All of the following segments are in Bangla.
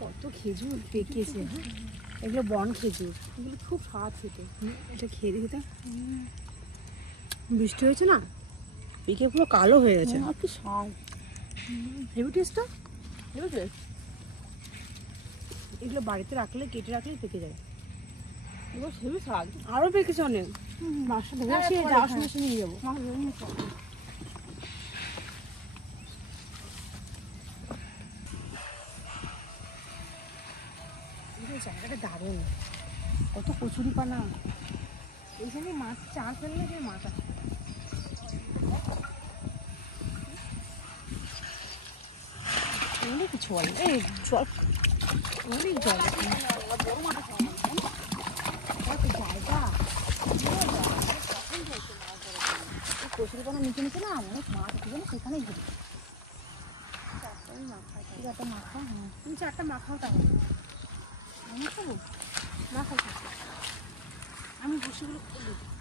কত খেজুর পেকেছে, এগুলো বন খেজুর, এগুলো খুব স্বাদ খেতে। এটা খেয়ে দেখি তো, বৃষ্টি হয়েছে না, পেকে পুরো কালো হয়ে গেছে। কি স্বাদ, হেভি টেস্টটা, হেভি টেস্ট। এগুলো বাড়িতে রাখলে, কেটে রাখলেই পেকে যায়। এগুলো হেভি স্বাদ। আরও পেকেছে অনেক, বাসা থেকে আসি যাওয়ার সময় এসে নিয়ে যাবো। জায়গাটা দারুণ, কত কচুরিপানা। এইখানে মাছ চা ফেললে যে মাছ আসে। অনেক জল, এই জল অনেক জল, বড় মাছ জায়গা কচুরিপানা নিচে নিচে না অনেক মাছ আছে, সেখানেই ঘুরি। চারটা মাখা, হ্যাঁ তুমি চারটা মাখাও তাহলে। আমি খাবো না, খাবো আমি বসেগুলো খুলে দিই।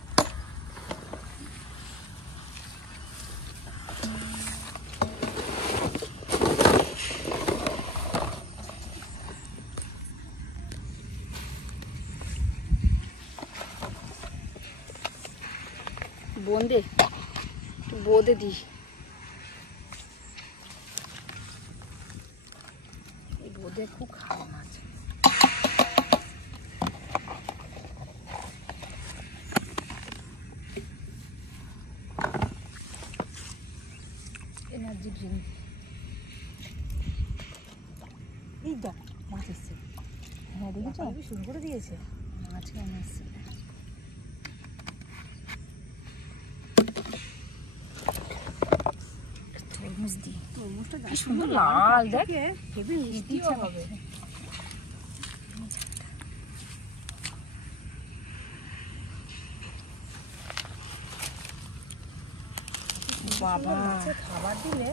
বোঁদে বোঁদে দিই, এই বোঁদে খুব খাওয়া মাছ। এনার্জি ড্রিঙ্ক, এই দেখ মাছ এসছে। হ্যাঁ দেখেছ, শুরু করে দিয়েছে মাছ কেমন এসছে। তরমুজ দিই, তরমুজটা কি সুন্দর লাল, দেখে হেভি মিষ্টি হবে। বাবা খাবার দিলে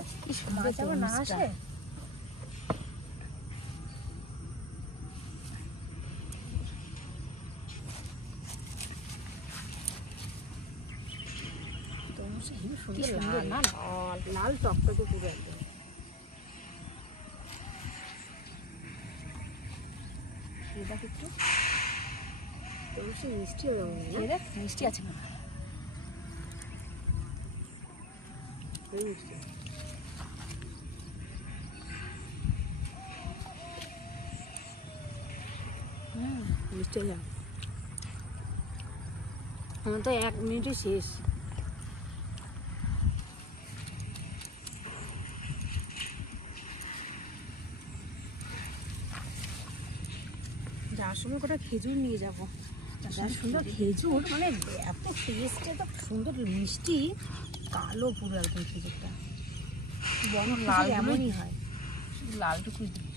মাছ আবার না আসে। লাল টকটকে পুরো একদম। মিষ্টি হবে, মিষ্টি আছে না, মিষ্টি। মিষ্টি যা, আমার তো 1 মিনিটে শেষ। যাওয়ার সময় কটা খেজুর নিয়ে যাবো, সুন্দর খেজুর, মানে এত টেস্ট, এত সুন্দর মিষ্টি, কালো পুরো একদম খেজুরটা। বন লাল এমনই হয়, শুধু লালটুকুই দিই।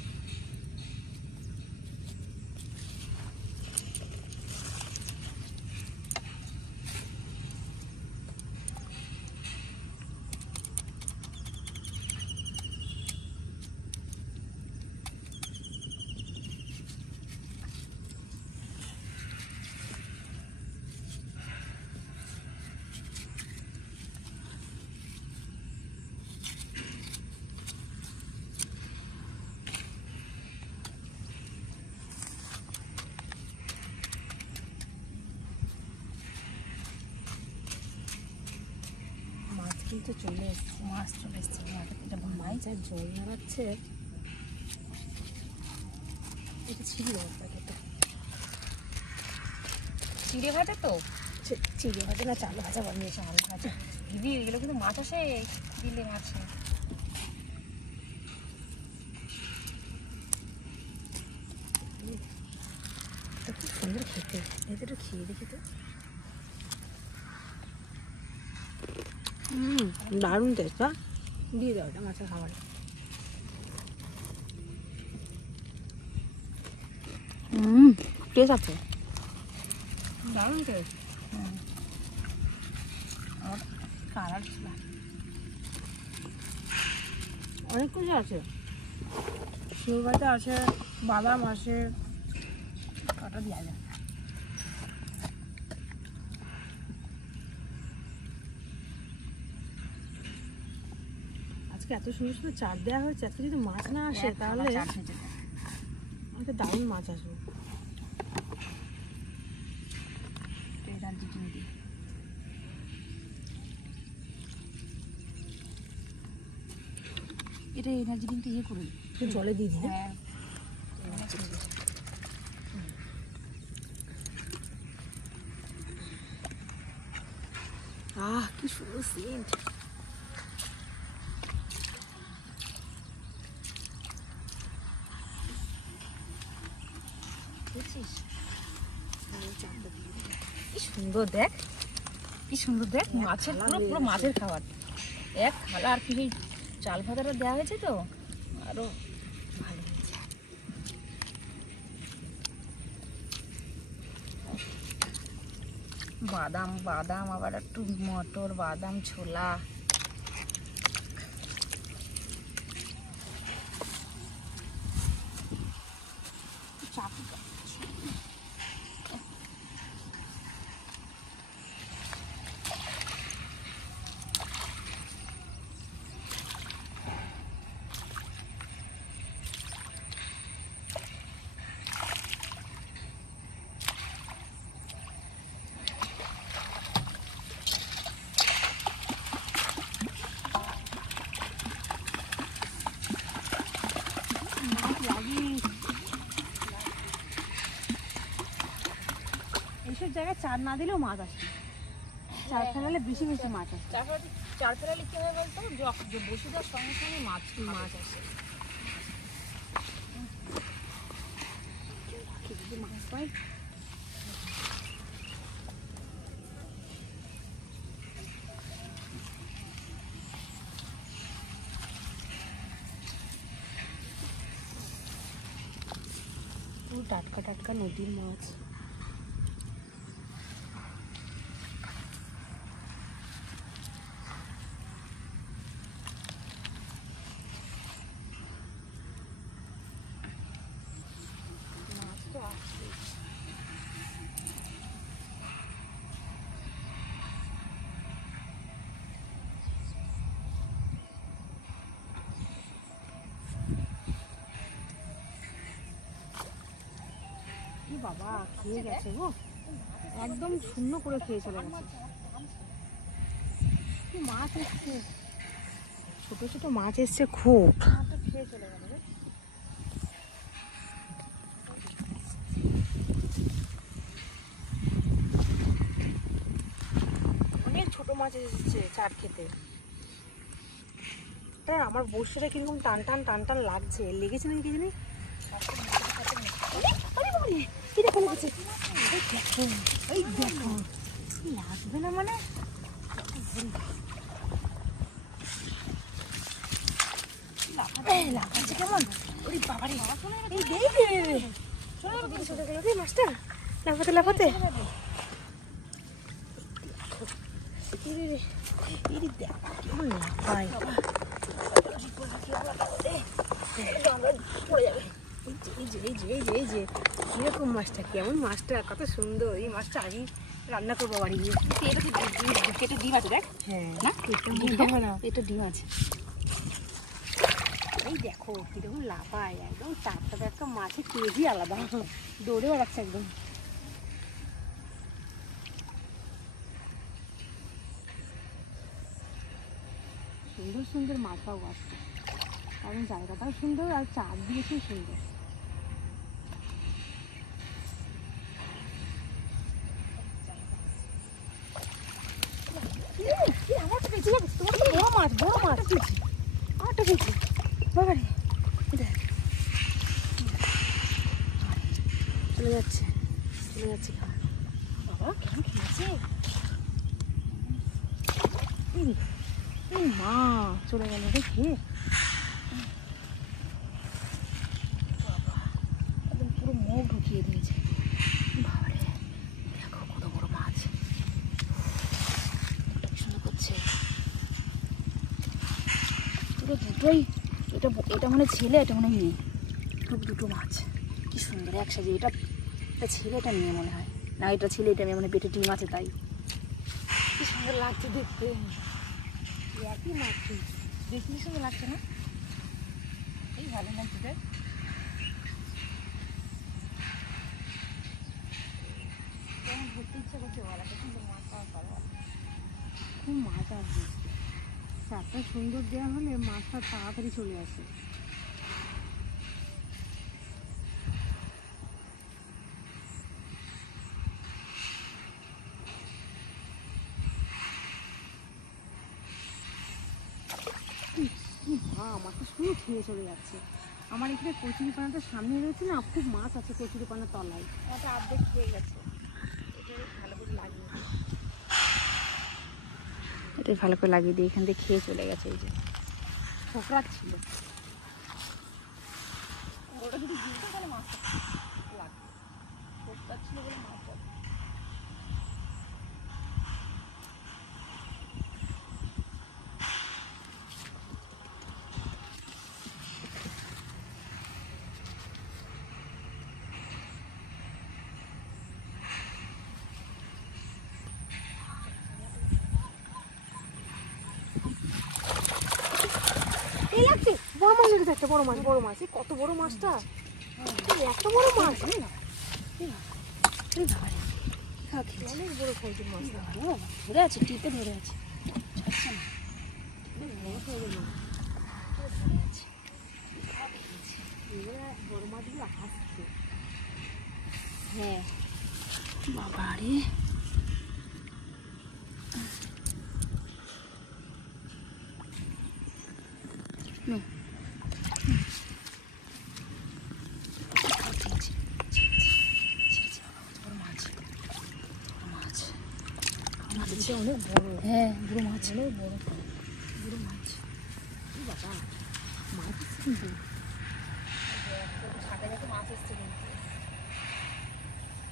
কিন্তু চলে এসছে, মাছ চলে এসছে, এটা মাছ আর জল নাড়াচ্ছে। এটা ছিঁড়ে দেবো প্যাকেটটা, চিড়ে ভাজা তো, চিড়ে ভাজা না চাল ভাজা বানিয়েছে, আলু ভাজা দিদি। এগুলো কিন্তু মাছ আসে দিলে, মাছে খুব সুন্দর খেতে। এদেরও খেয়ে দেখি তো, দারুণ টেস্ট। দিয়ে দাও এটা মাছের খাবারে। টেস্ট আছে, দারুণ টেস্ট। আমার কালার ছিল, অনেক কিছু আছে, শিউর আছে, বাদাম আছে, কাটা দেওয়া যায়। আজকে এত সুন্দর সুন্দর চাট দেওয়া হয়েছে, আজকে যদি মাছ না আসে তাহলে আমাদের দারুণ মাছ আসবে। এনার্জি ড্রিঙ্ক দিই। এটা এনার্জি ড্রিঙ্কটা ইয়ে করে দিই। একটু জলে দিয়ে দিই। হ্যাঁ কি সুন্দর সেন্ট। বুঝছিস? কি সুন্দর দেখ, কি সুন্দর দেখ, এক মাছের থালা পুরো হয়ে পুরো গেছে। মাছের খাবার। এক থালা, আর কি সেই চাল ভাতাটা দেওয়া হয়েছে তো আরো ভালো হয়েছে। বাদাম বাদাম আবার একটু মটর, বাদাম, ছোলা। এইসব জায়গায় চার না দিলেও মাছ আসে, চার ফেলালে বেশি বেশি মাছ আসে। চার ফেরালে কি হয় বলতো, বসে দেওয়ার সঙ্গে সঙ্গে মাছ আসে। যদি মাছ পাই পুরো টাটকা টাটকা নদীর মাছ। বাবা খেয়ে গেছে গো, একদম শূন্য করে খেয়ে চলে গেছে। কি মাছ এসছে, ছোট ছোট মাছ এসছে খুব, খেয়ে চলে গেল। অনেক ছোট মাছ এসেছে চার খেতে। আমার বসিটা কিরকম টান টান টান টান লাগছে, লেগেছে নাকি কি জানি। লাগবে না মানে লাফাচ্ছে কেমন, ওরে বাবারে, মাছটা লাফাতে লাফাতে কেমন লাফায়। এই যে কিরকম মাছটা, কেমন মাছটা, কত সুন্দর। এই মাছটা আগে রান্না করবো বাড়ি গিয়ে। কেটে ডিম আছে দেখ। হ্যাঁ না এটা ডিম আছে। এই দেখো কিরকম লাফায়, একদম টাটকা টাটকা মাছের কেজি আলাদা, দৌড়ে বেড়াচ্ছে একদম। সুন্দর সুন্দর মাছ পাবো আসছে, কারণ জায়গাটাও সুন্দর আর চার দিয়েছেও সুন্দর। বড় মাছ বড় মাছ আটটা পেয়েছি বাবা রে, চলে যাচ্ছে চলে যাচ্ছে বাবা, কেমন খেয়েছে মা, চলে গেল রে খেয়ে। বাবা একদম পুরো মুখ ঢুকিয়ে দিয়েছে। বাবারে দেখো কত বড় মাছ, সুন্দর করছে পুরো দুটোই। এটা মানে ছেলে, এটা মানে মেয়ে, দুটো মাছ কি সুন্দর একসাথে। এটা ছেলে, এটা মেয়ে মনে হয়, না এটা ছেলে এটা মেয়ে, মানে পেটে ডিম আছে তাই। কি সুন্দর লাগছে দেখতে, একই মাছ দেখতে সুন্দর লাগছে না? এই ভালো লাগছে দেখ। খুব মাছ আসবে, চারটা সুন্দর দেওয়া হলে মাছটা তাড়াতাড়ি চলে আসে। মাছটা শুধু খেয়ে চলে যাচ্ছে। আমার এখানে কচুরিপানাটা সামনে রয়েছে না, খুব মাছ আছে কচুরিপানার তলায়। ওটা অর্ধেক খেয়ে গেছে, এটা ভালো করে লাগিয়ে দিই, এটাই ভালো করে লাগিয়ে দিই, এখান থেকে খেয়ে চলে গেছে। এই যে ছোকরা ছিল, ওটা যদি গিলতো তাহলে মাছটা লাগবে, ছোকরা ছিল বলে মাছটা। এই লাগছে বড় মাছ লেগেছে, একটা বড় মাছ, বড় মাছ, কত বড় মাছটা, এত বড় মাছ, অনেক বড় সাইজের মাছ, ধরে আছে, টিপে ধরে আছে, বড় মাছগুলো আসছে। হ্যাঁ বাবা রে, অনেক বড়, হ্যাঁ বুড়ো মাছ, অনেক বড় বড় মাছ। বাবা মাছ কিন্তু ছাকে যাতে মাছ এসছে, কিন্তু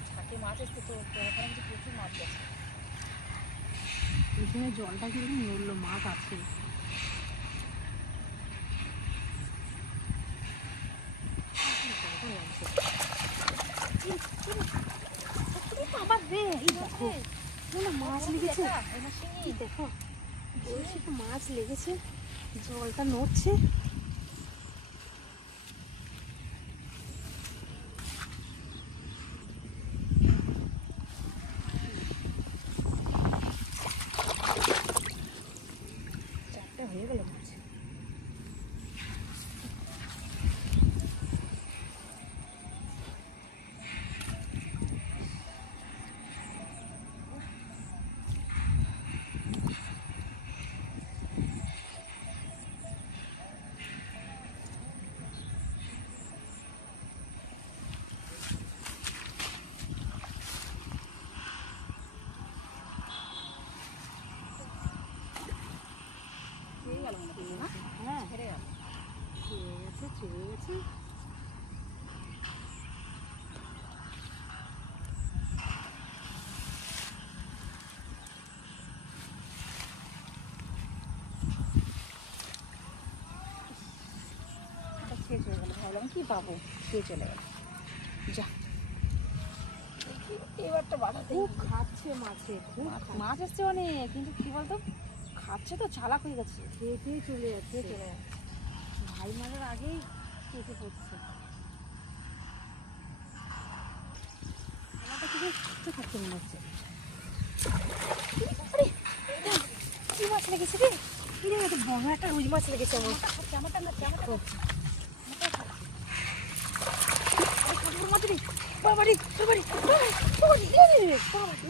ছাকে মাছ এসছে তো, ওখানে কিন্তু প্রচুর মাছ গেছে। এখানে জলটা কিন্তু নড়লো, মাছ আছে। আবার দে, এই দেখো মাছ লেগেছে, দেখো বলছি তো মাছ লেগেছে, জলটা নড়ছে। চারটা হয়ে গেল মাছ। হ্যাঁ ছেড়ে গেছে, ছেড়ে গেছে। খেয়ে চলে গেলো, ভাবলাম কি পাবো, খেয়ে চলে গেল। যা এবারটা বাড়াতে, খুব খাচ্ছে মাছে, খুব মাছ এসছে অনেক, কিন্তু কি বলতো খাচ্ছে তো, চালাক হয়ে গেছে, খেয়ে খেয়ে চলে যাচ্ছে, খেয়ে চলে যাচ্ছে। ভাই মারার আগেই কেটে পড়ছে। আমারটা থেকে খাচ্ছে খাচ্ছে মনে হচ্ছে। কি মাছ লেগেছে রে? কিরে এত বড় একটা রুই মাছ লেগেছে আমার। আমারটা খাচ্ছে, আমারটা খাচ্ছে।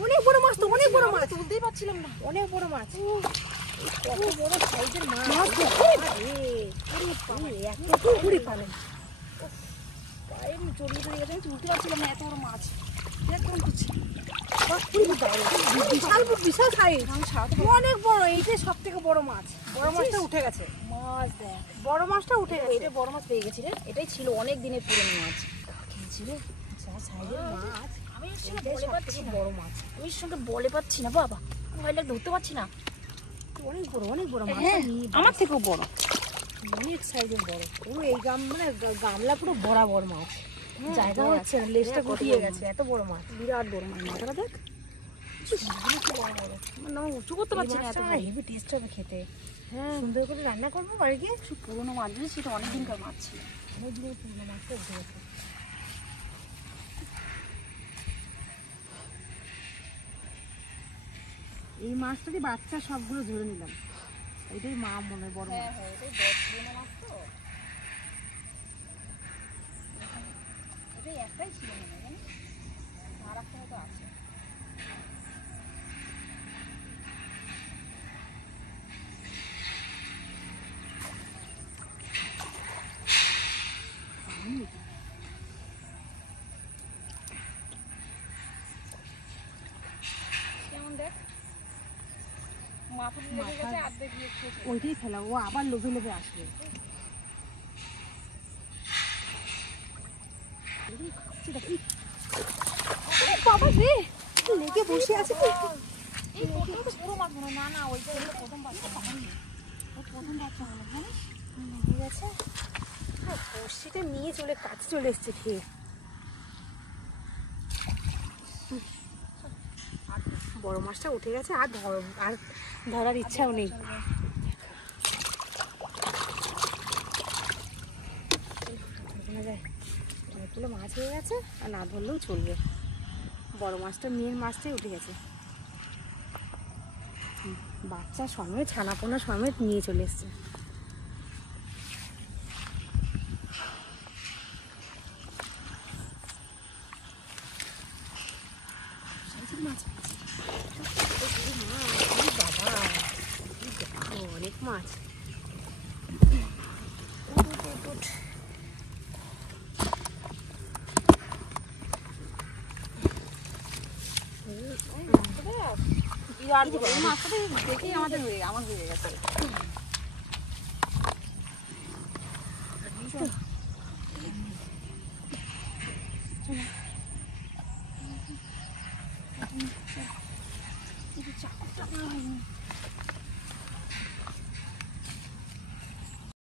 অনেক বড় মাছ তো, অনেক বড় মাছ, তুলতেই পারছিলাম না, অনেক বড় মাছ, কত বড় সাইজের মাছ। পায়ে চড়িয়ে চড়িয়ে গেছে, আমি তুলতে পারছিলাম না, এত বড় মাছ। বিশাল সাইজ, অনেক বড়, এইটাই সব থেকে বড় মাছ। বড় মাছটা উঠে গেছে, মাছ দেখ, বড় মাছটা উঠে গেছে। এটা বড় মাছ পেয়ে গেছি রে, এটাই ছিল অনেক দিনের পুরনো মাছ। খেয়েছি রে, যা সাইজের মাছ, আমি এর সঙ্গে বলে সব পাচ্ছি থেকে না, বড় মাছ। আমি এর সঙ্গে বলে পাচ্ছি না বাবা, মোবাইলটা ধরতে পারছি না। অনেক বড়, অনেক বড় মাছ। হ্যাঁ আমার থেকেও বড়, অনেক সাইজের বড়, পুরো এই মানে গামলা পুরো বরাবর মাছ। জায়গা হচ্ছে না, লেজটা গুটিয়ে গেছে, এত বড় মাছ, বিরাট বড় মাছ। মাথাটা দেখ, মানে আমি উঁচু করতে পারছি না, এত হেভি টেস্ট হবে খেতে। হ্যাঁ সুন্দর করে রান্না করবো বাড়ি গিয়ে। পুরোনো মাছ দিয়েছি, সেটা অনেক দিনকার মাছ ছিল। অনেক দিনের পুরোনো মাছটা উঠে গেছে। এই মাছটারই বাচ্চা সবগুলো ধরে নিলাম। এটাই মা মনে হয় বড় মাছ। হ্যাঁ এটাই বড় পুরোনো মাছ তো। এটাই একটাই ছিল মনে হয়, জানিস? আর একটা হয়তো আছে। কেমন দেখ, মাথা লেগে গেছে, অর্ধেক দিয়ে খেয়েছে। ওইটাই ফেলা, ও আবার লোভে লোভে আসবে। বাবা রে, লেগে বসে আছে তো। এই প্রথম তো পুরো মাছ মনে হয়। না না, ওইটা প্রথম বাচ্চা। প্রথম বাচ্চা মনে হয়, লেগে গেছে। আর বড়শিটা নিয়ে চলে কাছে চলে এসছে খেয়ে। বড় মাছটা উঠে গেছে, আর ধরার ইচ্ছাও নেই। অনেকগুলো মাছ হয়ে গেছে, আর না ধরলেও চলবে। বড় মাছটা, মেয়ের মাছটাই উঠে গেছে। বাচ্চা সমেত, ছানাপোনা সমেত নিয়ে চলে এসছে। অনেক মাছ। দেখেই আমার হয়ে গেছে।